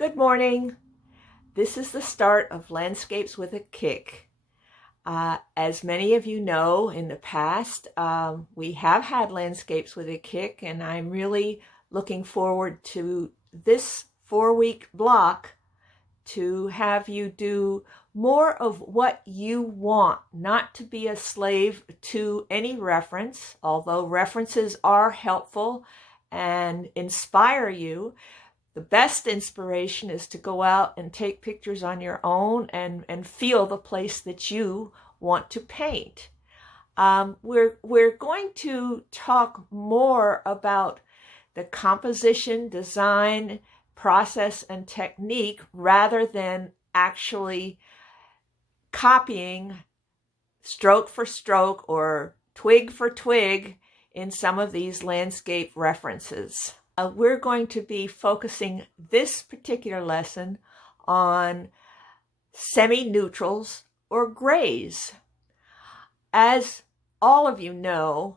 Good morning. This is the start of Landscapes with a Kick. As many of you know, in the past, we have had Landscapes with a Kick, and I'm really looking forward to this 4-week block to have you do more of what you want, not to be a slave to any reference, although references are helpful and inspire you. The best inspiration is to go out and take pictures on your own and feel the place that you want to paint. We're going to talk more about the composition, design, process, and technique rather than actually copying stroke for stroke or twig for twig in some of these landscape references. We're going to be focusing this particular lesson on semi-neutrals or grays. As all of you know,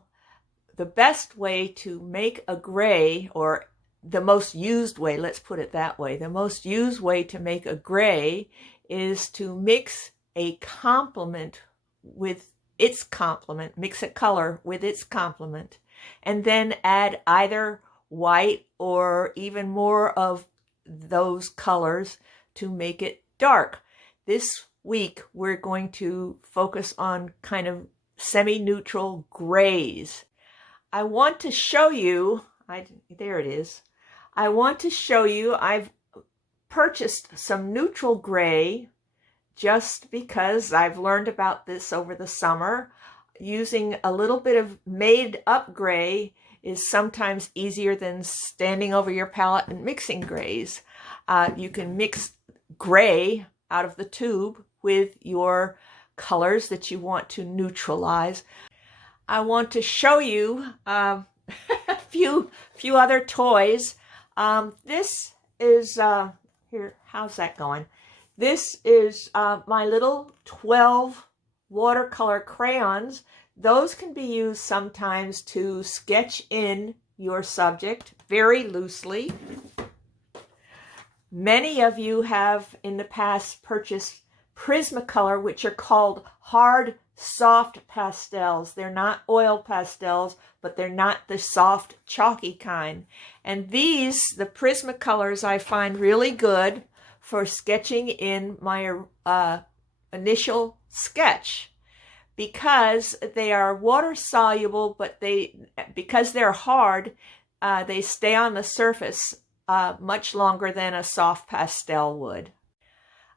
the best way to make a gray, or the most used way, let's put it that way, the most used way to make a gray is to mix a complement with its complement, mix a color with its complement, and then add either white or even more of those colors to make it dark. This week we're going to focus on kind of semi-neutral grays. I want to show you, there it is. I want to show you, I've purchased some neutral gray just because I've learned about this over the summer. Using a little bit of made up gray is sometimes easier than standing over your palette and mixing grays. You can mix gray out of the tube with your colors that you want to neutralize. I want to show you a few other toys. This is, here, how's that going? This is my little 12 watercolor crayons. Those can be used sometimes to sketch in your subject very loosely. Many of you have in the past purchased Prismacolor, which are called hard, soft pastels. They're not oil pastels, but they're not the soft, chalky kind. And these, the Prismacolors, I find really good for sketching in my initial sketch, because they are water soluble, but because they're hard, they stay on the surface much longer than a soft pastel would.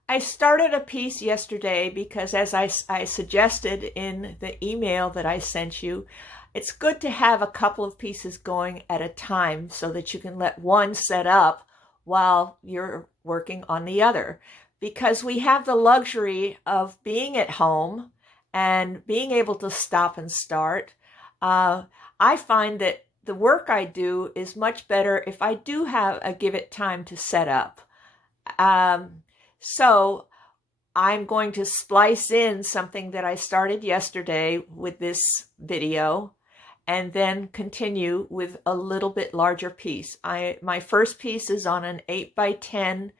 I started a piece yesterday because, as I suggested in the email that I sent you, it's good to have a couple of pieces going at a time so that you can let one set up while you're working on the other. Because we have the luxury of being at home and being able to stop and start. I find that the work I do is much better if I do give it time to set up. So I'm going to splice in something that I started yesterday with this video and then continue with a little bit larger piece. My first piece is on an 8x10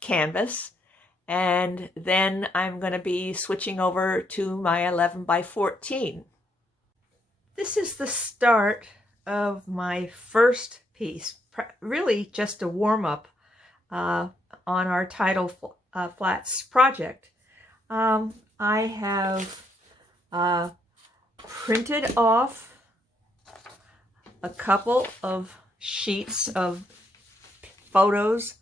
canvas. And then I'm going to be switching over to my 11x14. This is the start of my first piece, really just a warm-up on our Tidal Flats project. I have printed off a couple of sheets of photos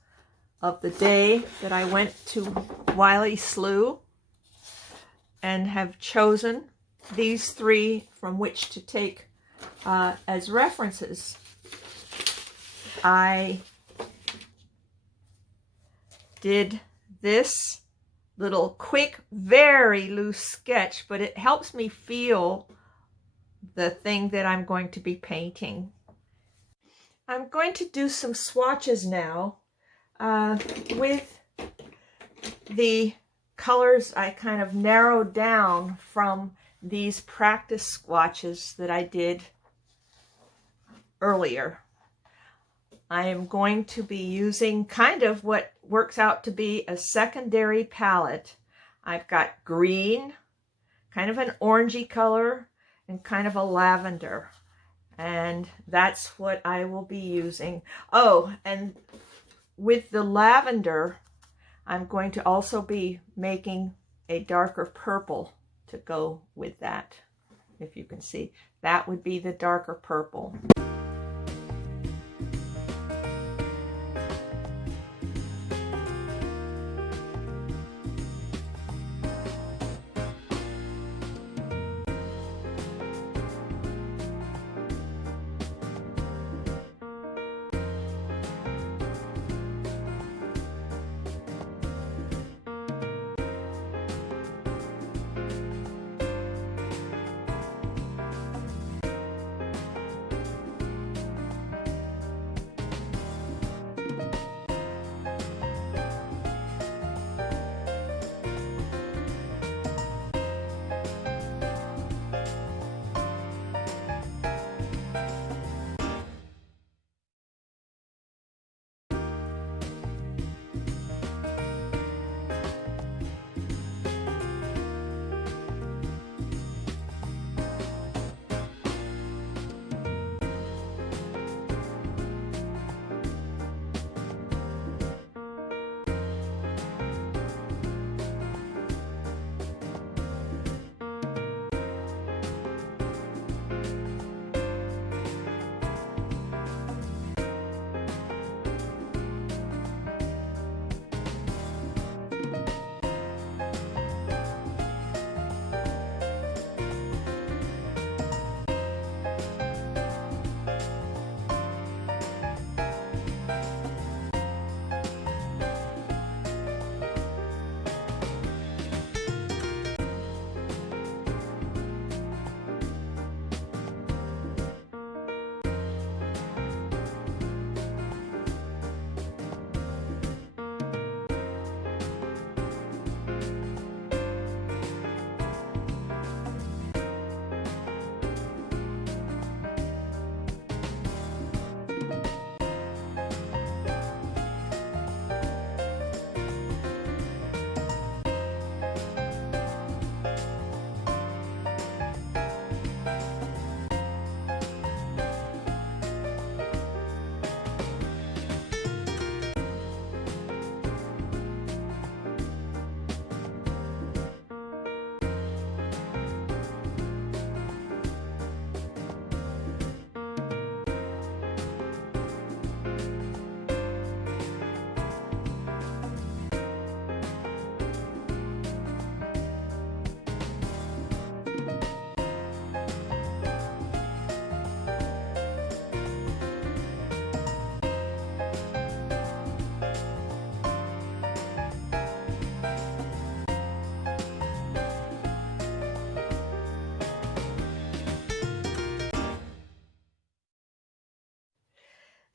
of the day that I went to Wiley Slough, and have chosen these 3 from which to take as references. I did this little quick, very loose sketch, but it helps me feel the thing that I'm going to be painting. I'm going to do some swatches now. With the colors I kind of narrowed down from these practice swatches that I did earlier. I am going to be using kind of what works out to be a secondary palette. I've got green, kind of an orangey color, and kind of a lavender. And that's what I will be using. Oh, and with the lavender, I'm going to also be making a darker purple to go with that. If you can see, that would be the darker purple.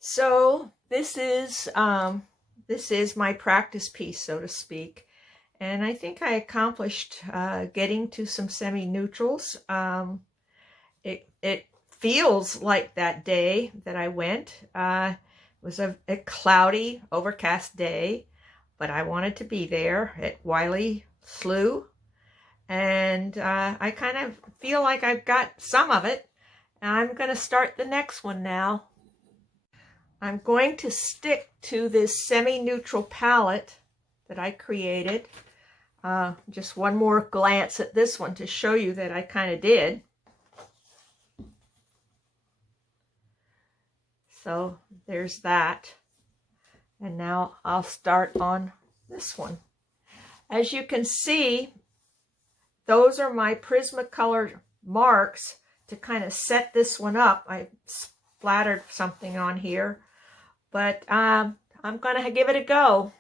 So this is my practice piece, so to speak, and I think I accomplished getting to some semi-neutrals. It feels like that day that I went. It was a cloudy, overcast day, but I wanted to be there at Wiley Slough, and I kind of feel like I've got some of it. I'm going to start the next one now. I'm going to stick to this semi-neutral palette that I created. Just one more glance at this one to show you that I kind of did. So there's that. And now I'll start on this one. As you can see, those are my Prismacolor marks to kind of set this one up. I splattered something on here, but I'm going to give it a go.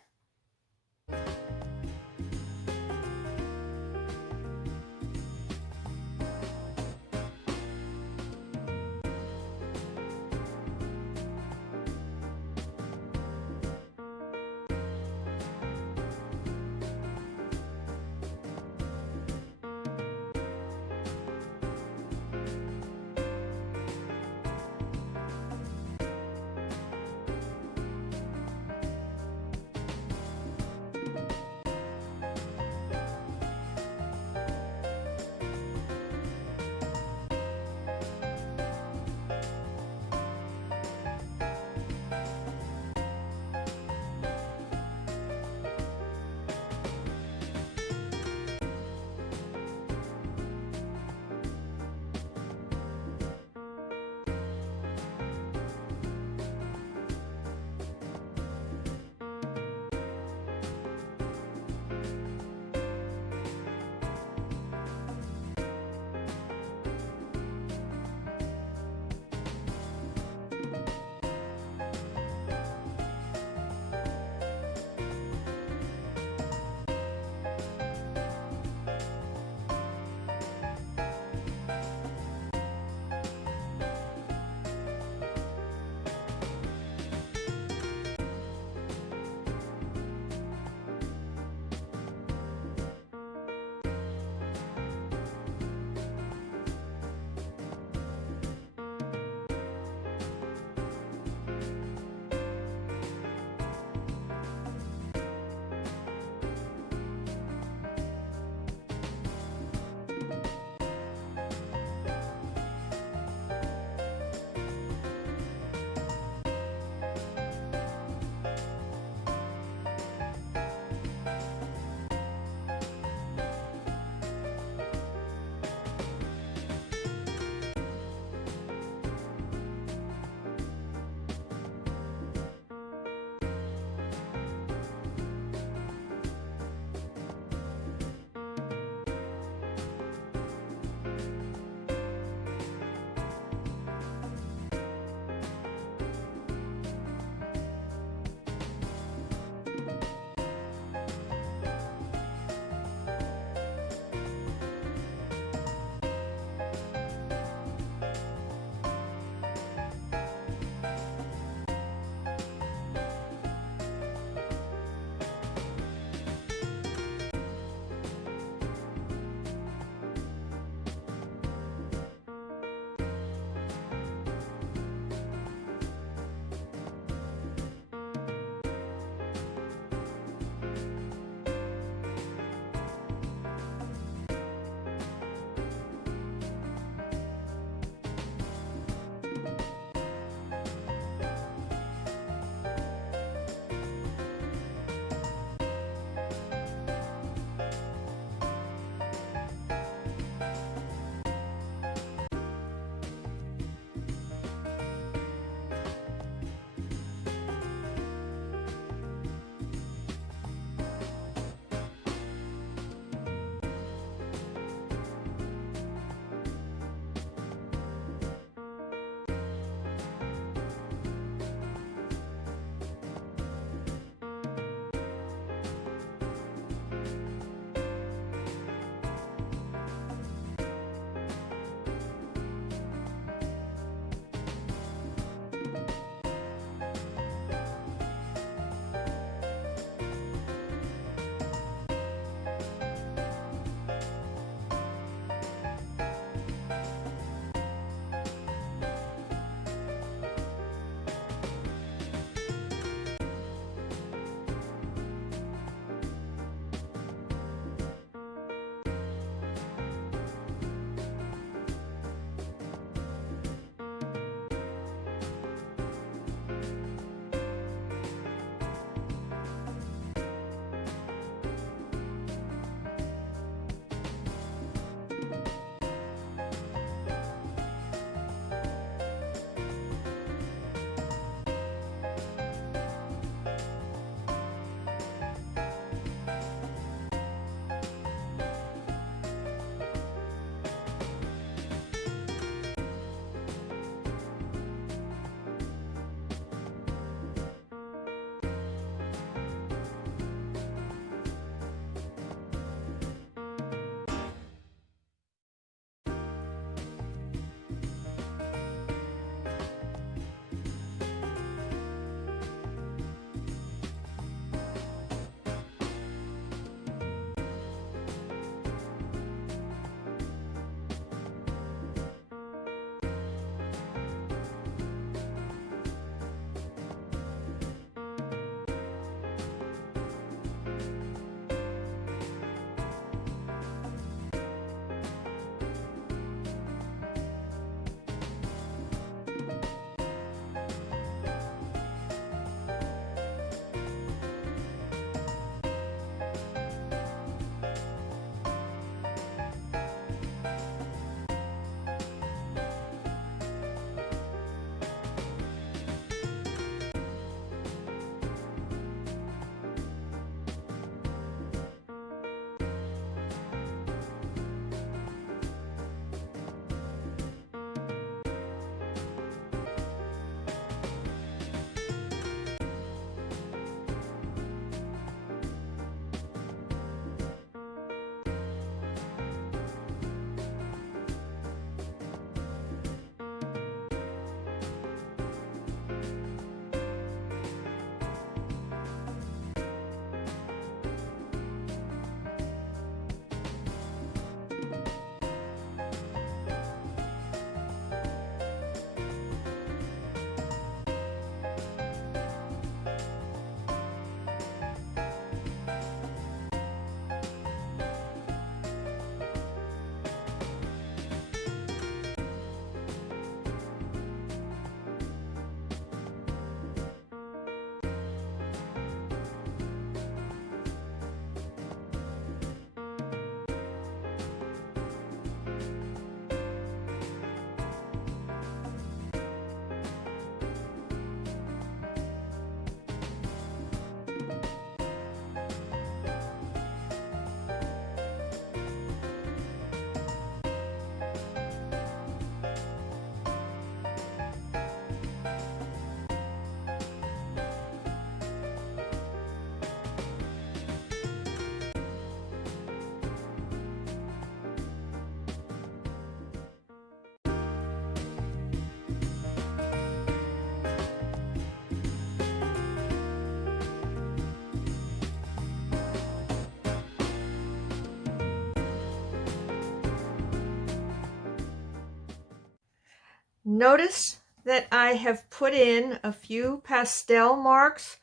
Notice that I have put in a few pastel marks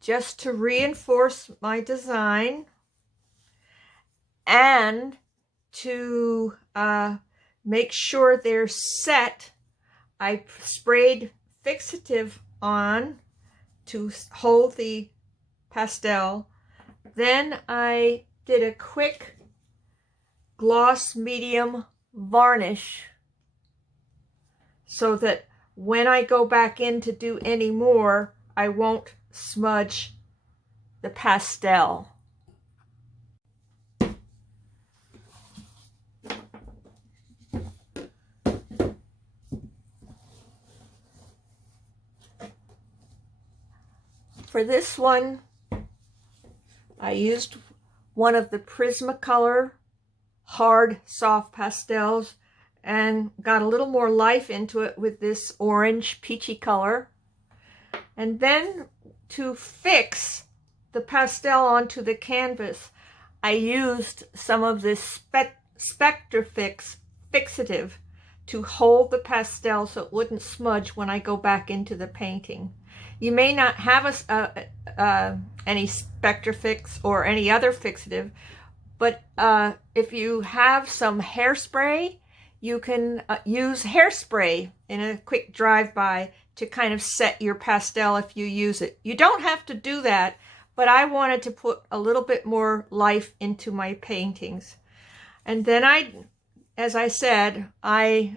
just to reinforce my design and to make sure they're set. I sprayed fixative on to hold the pastel. Then I did a quick gloss medium varnish so that when I go back in to do any more, I won't smudge the pastel. For this one, I used one of the Prismacolor hard soft pastels and got a little more life into it with this orange peachy color. And then to fix the pastel onto the canvas, I used some of this Spectrafix fixative to hold the pastel so it wouldn't smudge when I go back into the painting. You may not have any Spectrafix or any other fixative, but if you have some hairspray, you can use hairspray in a quick drive-by to kind of set your pastel if you use it. You don't have to do that, but I wanted to put a little bit more life into my paintings. And then as I said, I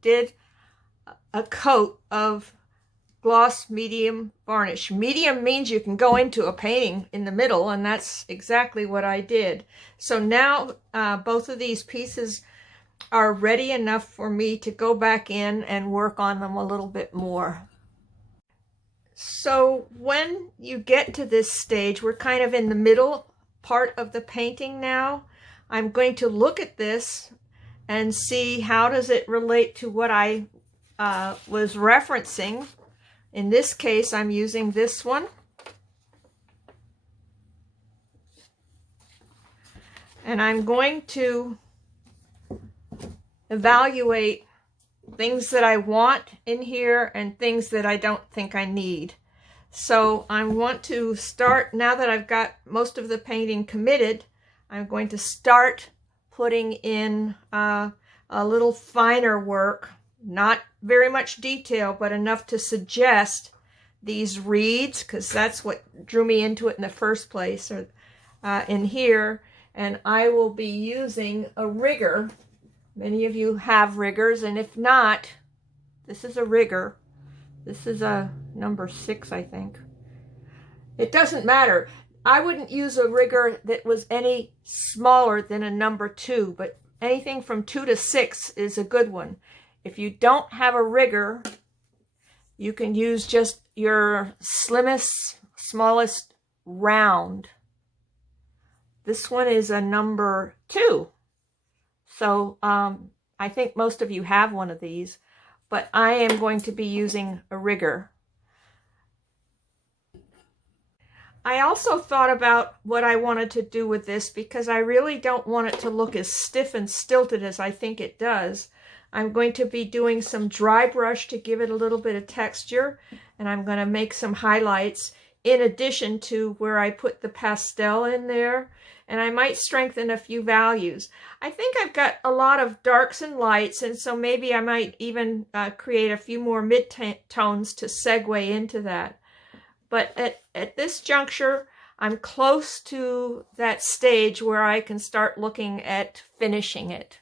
did a coat of gloss medium varnish. Medium means you can go into a painting in the middle, and that's exactly what I did. So now both of these pieces are ready enough for me to go back in and work on them a little bit more. So when you get to this stage, we're kind of in the middle part of the painting now. I'm going to look at this and see how does it relate to what I was referencing. In this case, I'm using this one. And I'm going to evaluate things that I want in here and things that I don't think I need. So I want to start, now that I've got most of the painting committed, I'm going to start putting in a little finer work. Not very much detail, but enough to suggest these reeds, because that's what drew me into it in the first place, or in here. And I will be using a rigger. Many of you have riggers, and if not, this is a rigger. This is a number 6, I think. It doesn't matter. I wouldn't use a rigger that was any smaller than a number 2, but anything from 2 to 6 is a good one. If you don't have a rigger, you can use just your slimmest, smallest round. This one is a number 2. So I think most of you have one of these, but I am going to be using a rigger. I also thought about what I wanted to do with this because I really don't want it to look as stiff and stilted as I think it does. I'm going to be doing some dry brush to give it a little bit of texture, and I'm going to make some highlights in addition to where I put the pastel in there, and I might strengthen a few values. I think I've got a lot of darks and lights, and so maybe I might even create a few more mid-tones to segue into that. But at this juncture, I'm close to that stage where I can start looking at finishing it.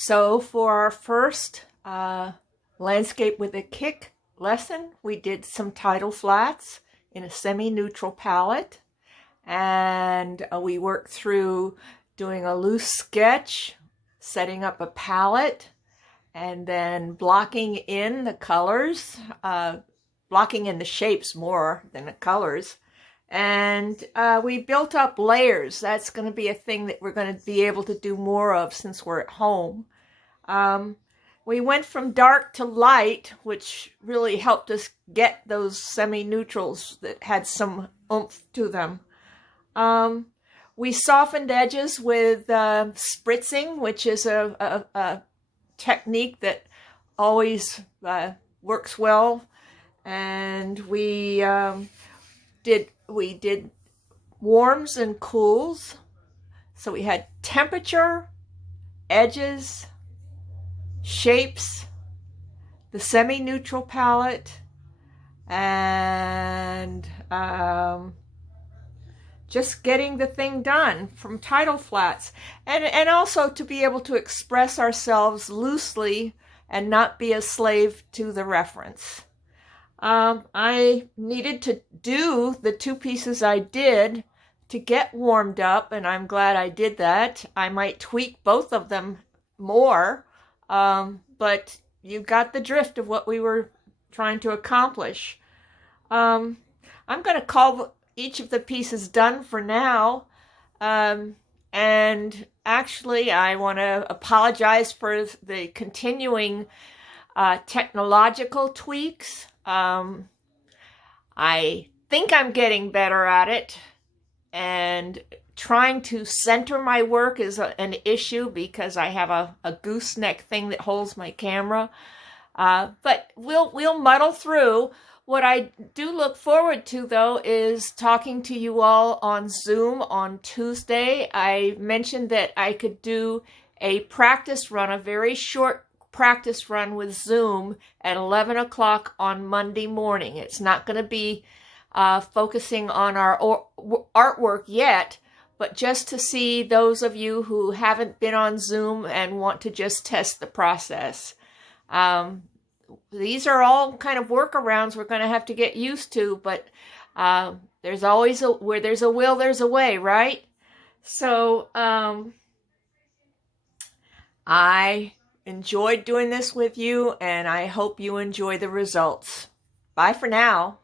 So for our first Landscape with a Kick lesson, we did some tidal flats in a semi-neutral palette, and we worked through doing a loose sketch, setting up a palette, and then blocking in the colors, blocking in the shapes more than the colors. And we built up layers. That's going to be a thing that we're going to be able to do more of since we're at home. We went from dark to light, which really helped us get those semi-neutrals that had some oomph to them. We softened edges with spritzing, which is a technique that always works well. And we did warms and cools. So we had temperature, edges, shapes, the semi-neutral palette, and just getting the thing done from tidal flats, and also to be able to express ourselves loosely and not be a slave to the reference. I needed to do the two pieces I did to get warmed up, and I'm glad I did that. I might tweak both of them more, but you got the drift of what we were trying to accomplish. I'm going to call each of the pieces done for now, and actually I want to apologize for the continuing technological tweaks. I think I'm getting better at it, and trying to center my work is an issue because I have a gooseneck thing that holds my camera. But we'll muddle through. What I do look forward to, though, is talking to you all on Zoom on Tuesday. I mentioned that I could do a practice run, a very short practice run with Zoom at 11 o'clock on Monday morning. It's not going to be focusing on our artwork yet, but just to see those of you who haven't been on Zoom and want to just test the process. These are all kind of workarounds we're going to have to get used to, but there's always where there's a will, there's a way, right? So I enjoyed doing this with you, and I hope you enjoy the results. Bye for now.